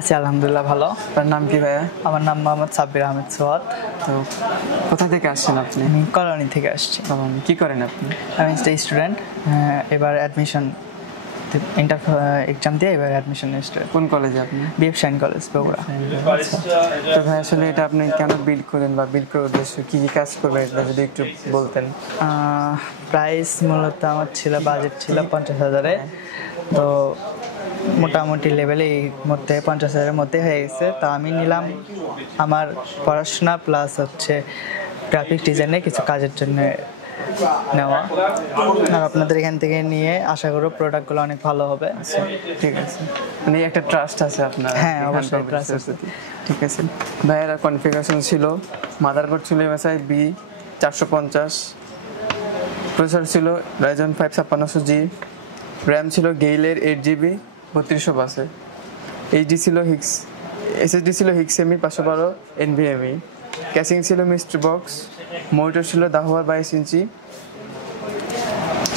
আছি আলহামদুলিল্লাহ ভালো। আপনার নাম কি ভাইয়া? আমার নাম মোহাম্মদ সাব্বির আহমেদ সোহাদ। তো কোথা থেকে আসছেন আপনি? আমি কলোনি থেকে আসছি। কি করেন আপনি? আমি স্টুডেন্ট, এবার অ্যাডমিশন ইন্টার এক্সাম দিয়ে এবার অ্যাডমিশন স্টুডেন্ট। কোন কলেজে আপনি? BF shine college Bogura. তো ভাই আসলে এটা আপনি কেন বিল্ড করেন বা বিল্ড করার উদ্দেশ্য কি কি কাজ করবেন এটা যদি একটু বলতেন। প্রাইস মূলত আমার ছিল, বাজেট ছিল 50,000-এ। তো মোটামুটি লেভেলে এই মধ্যে 50,000-এর মধ্যে হয়ে গেছে। তো আমি নিলাম আমার পড়াশোনা প্লাস হচ্ছে গ্রাফিক ডিজাইনের কিছু কাজের জন্য নেওয়া। আর আপনাদের এখান থেকে নিয়ে আশা করব প্রোডাক্টগুলো অনেক ভালো হবে। ঠিক আছে, মানে একটা ট্রাস্ট আছে আপনার? হ্যাঁ, অবশ্যই ট্রাস্ট আছে। ঠিক আছে ভাইয়ের কনফিগারেশন ছিল, মাদারবোর্ড ছিল MSI B450, প্রসেসর ছিল Ryzen 5 5600G, র্যাম ছিল গেইলের 8GB 3200 এইচডি ছিল হিক্স, SSD ছিল হিক্সএমই 512 NVMe, ক্যাসিং ছিল মিস্ট্রি বক্স, মনিটর ছিল দাহুয়ার 22 ইঞ্চি,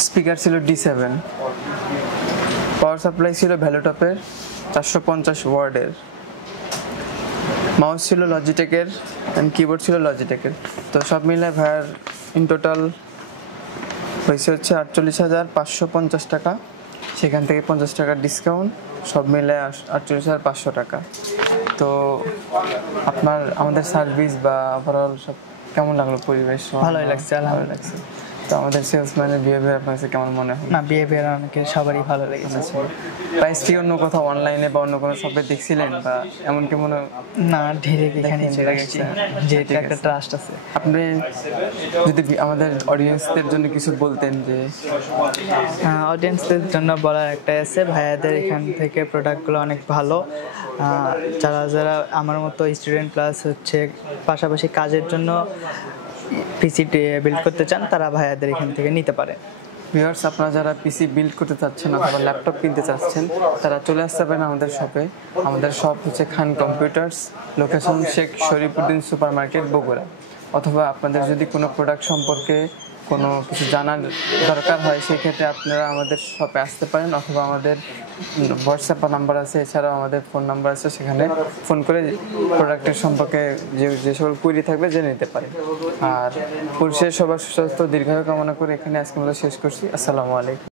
স্পিকার ছিল D7, পাওয়ার সাপ্লাই ছিল ভ্যালুটপের 450 ওয়ার্ডের, মাউস ছিল লজিটেকের অ্যান্ড কিবোর্ড ছিল লজিটেকের। তো সব মিলে ভাইয়ার ইন টোটাল হয়েছে হচ্ছে 48,550 টাকা, সেখান থেকে 50 টাকার ডিসকাউন্ট, সব মিলে 48,500 টাকা। তো আপনার আমাদের সার্ভিস বা ওভারঅল সব কেমন লাগলো? পরিবেশ ভালোই লাগছে, ভালো লাগছে। তো আমাদের সেলসম্যানের বিহেভিয়ার আপনার কাছে কেমন মনে হয়? না, বিহেভিয়ার অনেকের সবারই ভালো লেগেছে। প্রাইস কি অন্য কোথাও অনলাইনে বা অন্য কোনো শপে দেখছিলেন বা এমন কি মনে? না, ডিরেক্ট এখানে চলে আসছি, যেহেতু একটা ট্রাস্ট আছে। আপনি যদি আমাদের অডিয়েন্সদের জন্য কিছু বলতেন যে? অডিয়েন্সদের জন্য বলার একটাই আছে, ভাইয়াদের এখান থেকে প্রোডাক্টগুলো অনেক ভালো। যারা যারা আমার মতো স্টুডেন্ট প্লাস হচ্ছে পাশাপাশি কাজের জন্য পিসি বিল্ড করতে চান, তারা ভাইয়াদের এখান থেকে নিতে পারে। ভিউয়ার্স, আপনারা যারা পিসি বিল্ড করতে চাচ্ছেন অথবা ল্যাপটপ কিনতে চাচ্ছেন, তারা চলে আসতে পারেন আমাদের শপে। আমাদের শপ হচ্ছে Khan computers, location Sheikh Sharifuddin super market, Bogura. অথবা আপনাদের যদি কোনো প্রোডাক্ট সম্পর্কে কোনো কিছু জানার দরকার হয়, সেক্ষেত্রে আপনারা আমাদের শপে আসতে পারেন, অথবা আমাদের হোয়াটসঅ্যাপ নাম্বার আছে, এছাড়াও আমাদের ফোন নাম্বার আছে, সেখানে ফোন করে প্রোডাক্টের সম্পর্কে যে সকল কুইরি থাকবে জেনে নিতে পারেন। আর পুরুষের সবার সুস্বাস্থ্য দীর্ঘায়ু কামনা করে এখানে আজকে আমরা শেষ করছি। আসসালামু আলাইকুম।